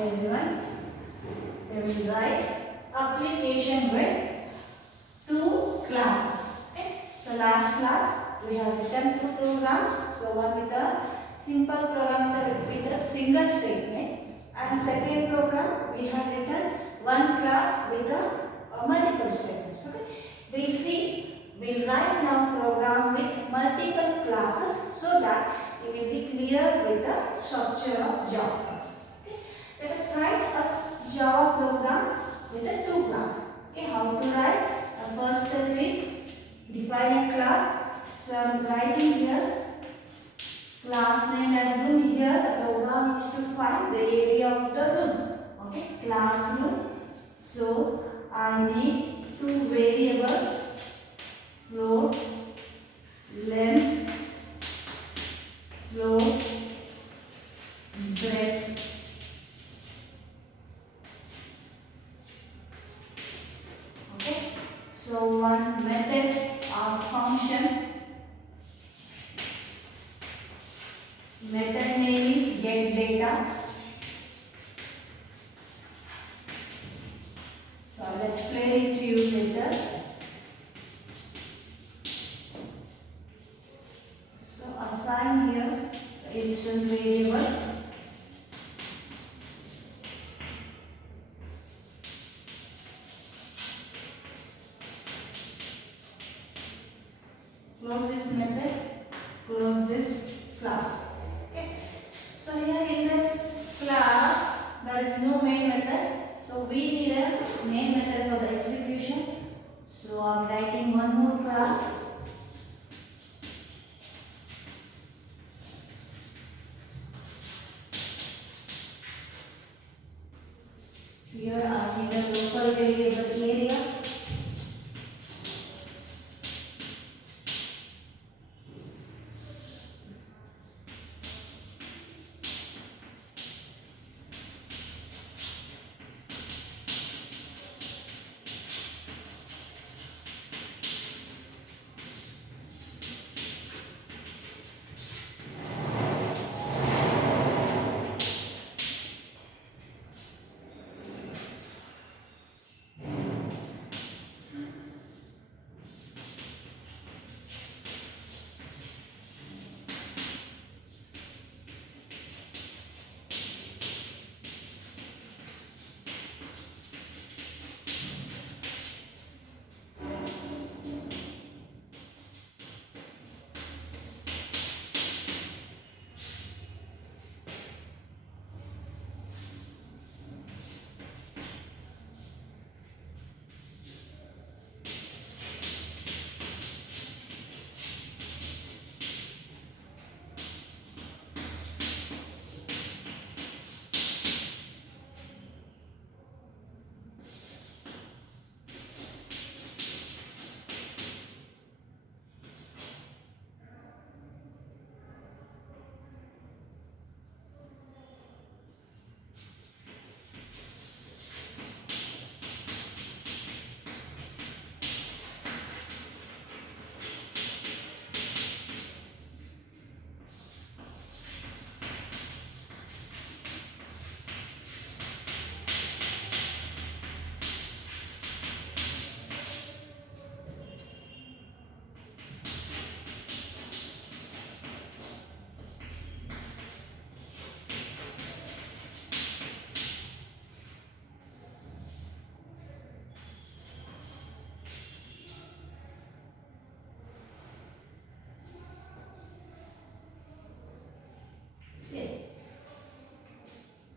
Okay everyone, we will write application with two classes. Okay, so last class we have written two programs. So one with a simple program with a single statement, and second program we have written one class with a multiple statements. Okay, we'll see, we'll write now program with multiple classes so that you will be clear with the structure of Java. Okay, let us write a Java program with a two class. Okay, how to write? The first step is define a class. So I am writing here class name as room. Here the program is to find the area of the room. Okay, classroom. So I need two variable, floor, length, floor, breadth. Okay, so one method or function. Method name is get data. So I'll explain it to you later. So assign here the instance variable. Close this method, close this class. Okay. So here in this class there is no main method. So we need a main method for the execution. So I am writing one more class. Here I need a local variable area.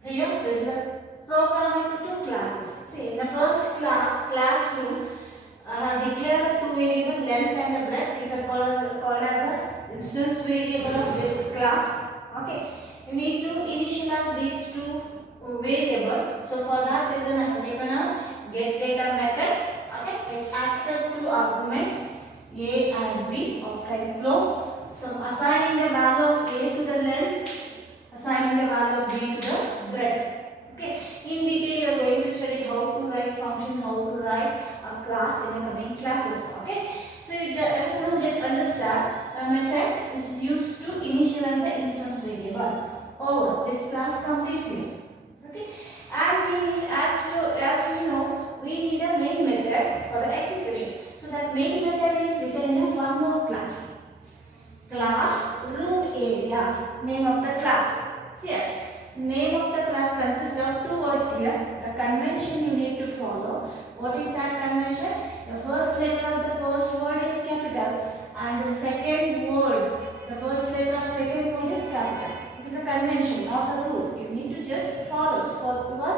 Here this is a program with two classes. See, in the first class, classroom, I have declared two variables, length and the breadth. These are called as a instance variable of this class. Okay, you need to initialize these two variables. So for that reason, I have taken a get data method. Okay, it accepts two arguments a and b of type flow. So assigning the value of a to the length, assigning the value of b to the breadth. Okay, in detail you are going to study how to write function, how to write a class in the coming classes. Okay, so you just understand the method which is used to initialize the instance variable over this class completes here. Okay, classroom area. Name of the class. See here. Name of the class consists of two words here. The convention you need to follow. What is that convention? The first letter of the first word is capital and the second word, the first letter of second word is capital. It is a convention, not a rule. You need to just follow for your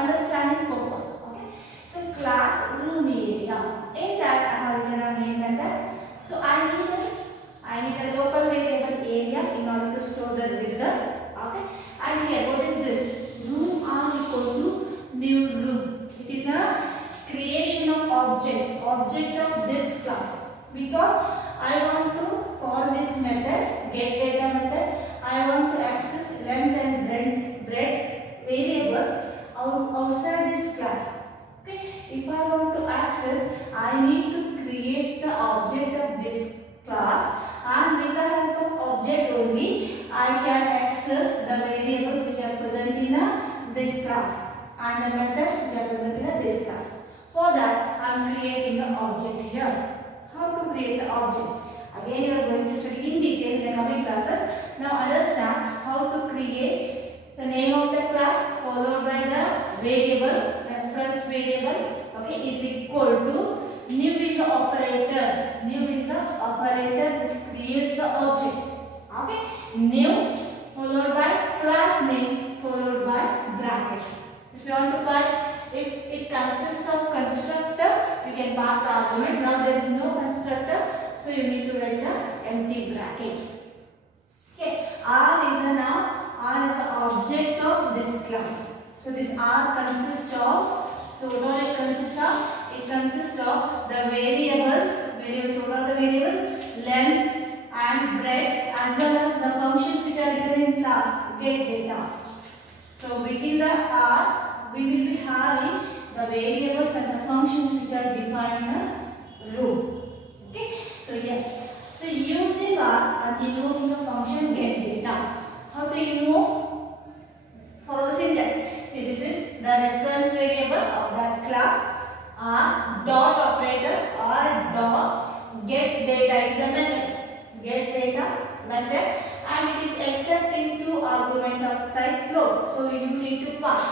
understanding purpose. Okay. So classroom area. In that I have written a main method. So I need a local variable area in order to store the result. Okay. And here what is this? Room are equal to new room. It is a creation of object of this class. Because I want to call this method get data method. I want to access length and breadth variables outside this class. Okay. If I want to access, I need to create the object of this class, and with the help of object only I can access the variables which are present in this class and the methods which are present in this class. For that I am creating the object here. How to create the object? Again you are going to study in detail in the coming classes. Now understand how to create the name of the class followed by the variable, reference variable, okay, is equal to new is the operator. New is the operator which creates the object. Okay, new followed by class name followed by brackets. If you want to pass, if it consists of constructor, you can pass the argument. Now there is no constructor, so you need to write the empty brackets. Okay, R is the object of this class. So this R consists of, so what it consists of? It consists of the variables. What are the variables? Length and breadth, as well as the functions which are written in class get data. So within the R, we will be having the variables and the functions which are defined in a row. Okay. So yes. So using R and invoking the function get data. How to invoke? Follow the syntax. See, this is the reference variable of that class. R dot operator, R dot get data. It is a method. Get data method, and it is accepting two arguments of type float. So you need to pass.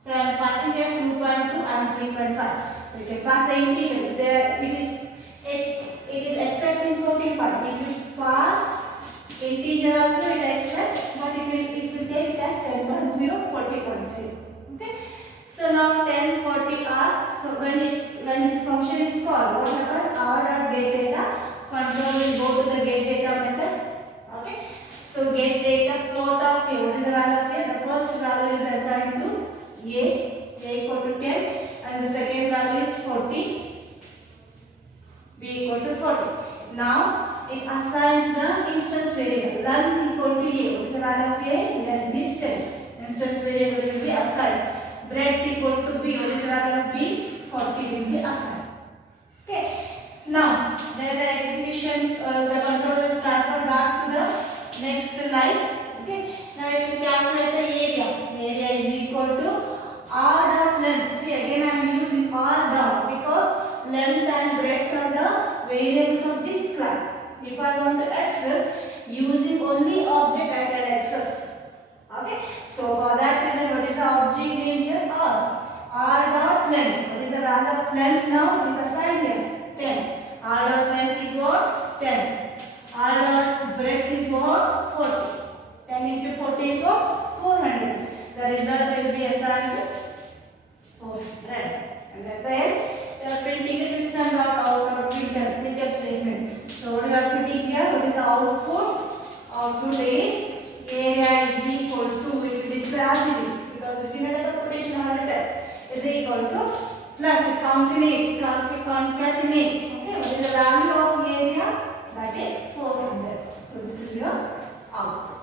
So I am passing here 2.2 and 3.5. So you can pass the integer. There it is accepting floating point. If you pass integer also it accepts, but it will take it as 10.0, 40.0. Okay. So now 10, 40 are. So when this function is called, what happens? R dot get data. Control will go to the get data method. Okay. So get data float of A. What is the value of A? The first value will be assigned to A equal to 10, and the second value is 40. B equal to 40. Now it assigns the instance variable length equal to A. What is the value of A? Length is 10. Instance variable will be assigned. Breadth equal to B. What is the value of B? 40 will be assigned. Okay. Now then the execution, the control will transfer back to the next line. Okay. Now it will calculate the area. Area is equal to R dot length. See, again I am using R dot because length and breadth are the variables of this class. If I want to access using only object, I can access. Okay. So for that reason, what is the object name here? R. R dot length. What is the value of length now? It is assigned here 10. R dot length is what? 10. R dot breadth is what? 40. 10 into 40 is what? 400. The result will be assigned 400. And at the end, you are printing the system dot out printf statement. So what you are printing here? What is the output? Output is area is equal to, we will display as it is because within a double quotation I have written is equal to plus concatenate. Okay, what is the value of area? That is 400. So this is your output.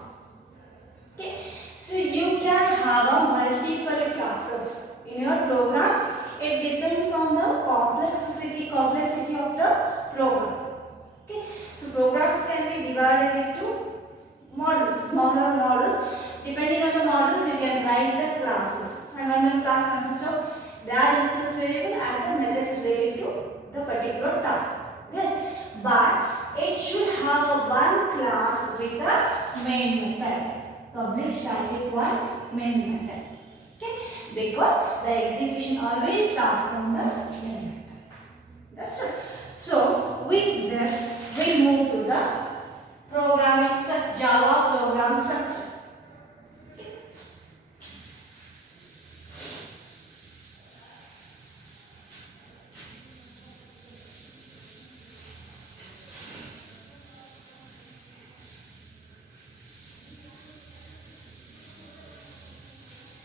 Okay, so you can have a multiple classes in your program. It depends on the complexity of the program. Okay, so programs can be divided into models, smaller models. Depending on the model, you can write the classes. And when the class consists of their instance variable and the methods related to the particular task. Yes, but it should have have a one class with a main method. Public static void main method. Okay? Because the execution always starts from the main method. That's right. So with this, we move to the programming Java program structure. Okay.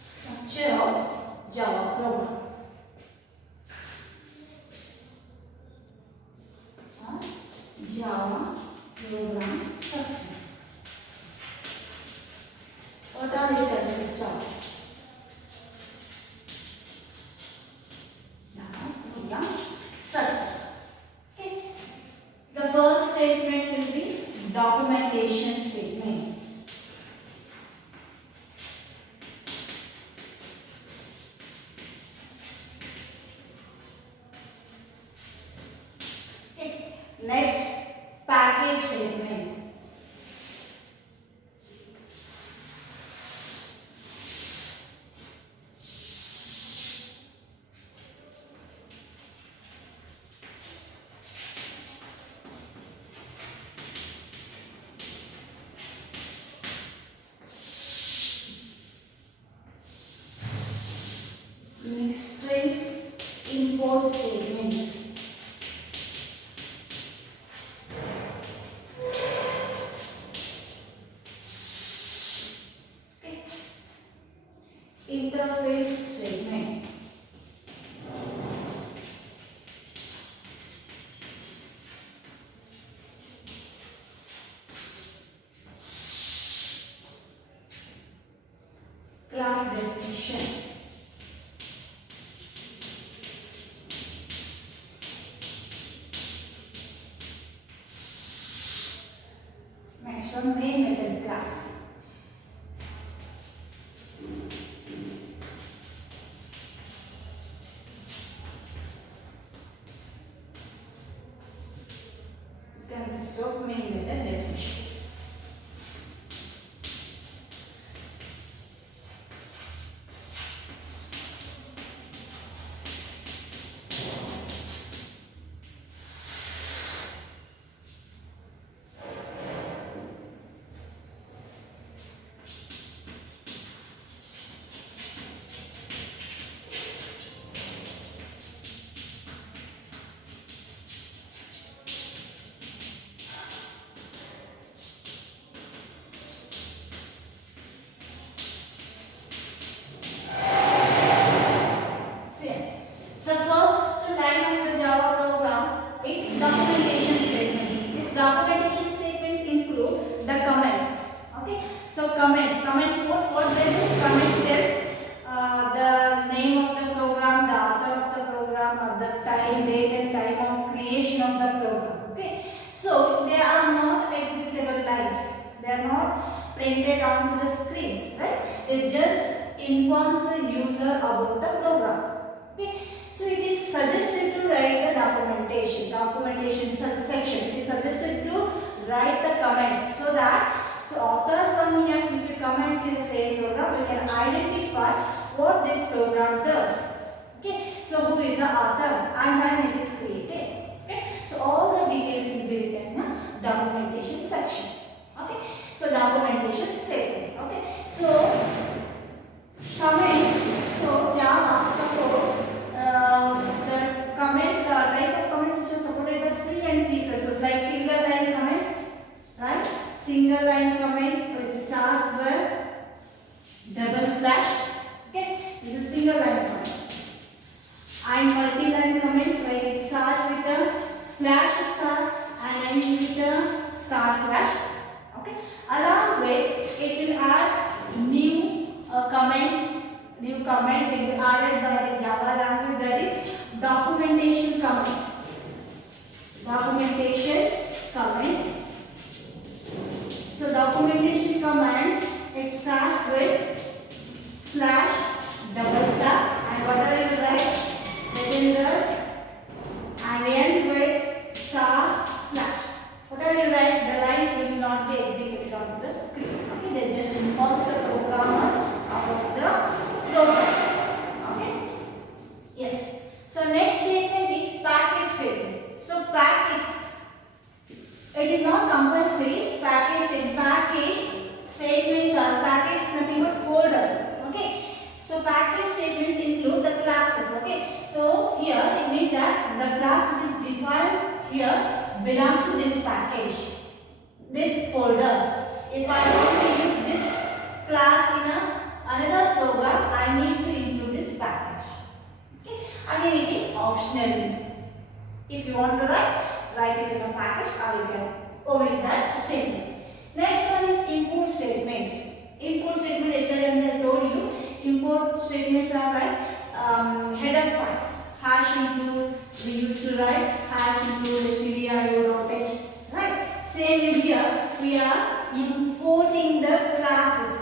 Structure of Java program. Java program structure. What are it consists of? Java program structure. Okay. The first statement will be documentation statement. Okay. Next, package statement. Next is import statements. Okay. Interface statement. Class definition. Next one, main method class. It consists of main method definition. Printed onto the screens, right? It just informs the user about the program. Okay, so it is suggested to write the documentation section. It is suggested to write the comments so that after some years, if you comments in the same program, we can identify what this program does. Okay, so who is the author and when it is created. Okay, so all the details will be written in the documentation section. Okay, so documentation statements. Okay, so comments. So Java suppose the comments, the type of comments which are supported by C and C++, like single line comments, right? Single line comment which start with double slash. Okay, this is single line comment. And multi line comment like want to write it in a package, or you can omit that statement. Next one is import statements. Import statement, yesterday I told you, import statements are like header files. Hash include, we used to write hash include stdio.h, right? Same with here, we are importing the classes,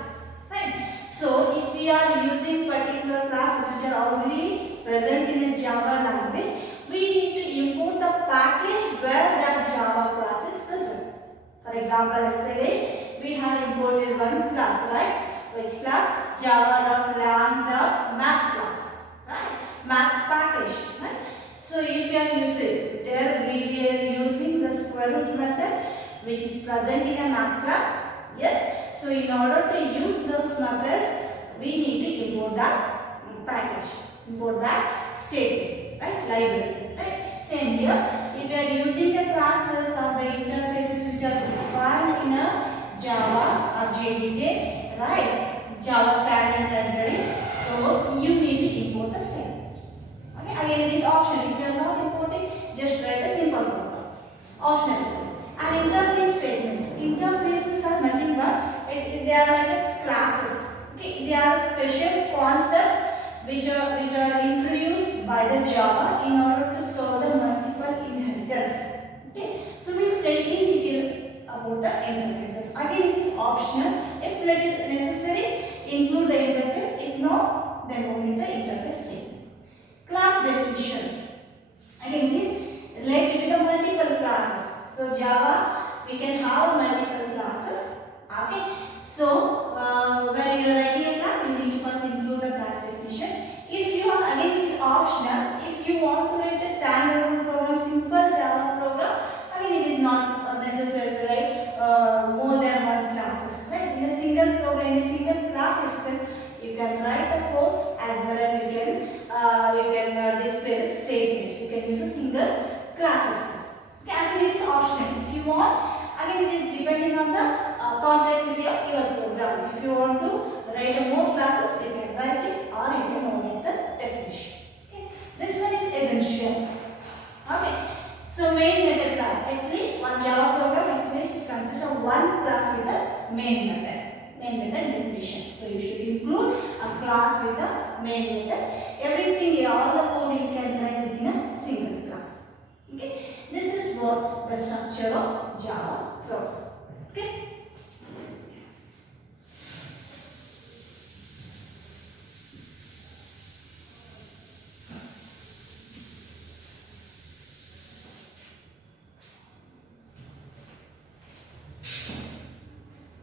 right? So if we are using particular classes which are already present in a Java language, we need to import the package where that Java class is present. For example, yesterday we had imported one class, right? Which class? Java.lang.math class, right? Math package, right? So if you are using there, we are using the square root method which is present in a math class. Yes. So in order to use those methods, we need to import that package, import that statement, right? Library, right? Same here. If you are using the classes or the interfaces which are defined in a Java or JDK, right? Java standard library. So you need to import the statements. Okay. Again, it is optional. If you are not importing, just write a simple program. Optional. And interface statements. Interfaces are nothing but they are like as classes. Okay, they are special concept which are introduced by the Java in order to solve the multiple inheritance. Okay, so we'll say in detail about the interfaces. Again, it is optional. If necessary, include the interface. If not, then omit the interface statement. Class definition. Again, it is related to the multiple classes. So Java, we can have multiple classes. Okay. So when you are writing a class, you need to first include the class definition. If you are, again, it is optional. If you want to write a standalone program, simple Java program, again it is not necessary to write more than one classes. Right? In a single program, in a single class itself, you can write the code as well as you can display the statements. You can use a single class itself. Okay, again it is optional. If you want, again it is depending on the complexity of your program. If you want to write more classes, you can write it or you can omit the definition. Okay, this one is essential. Okay, so main method class. At least one Java program, at least it consists of one class with the main method. Main method definition. So you should include a class with the main method. Everything, all the code you can write within a single class. Okay, this is what the structure of Java program.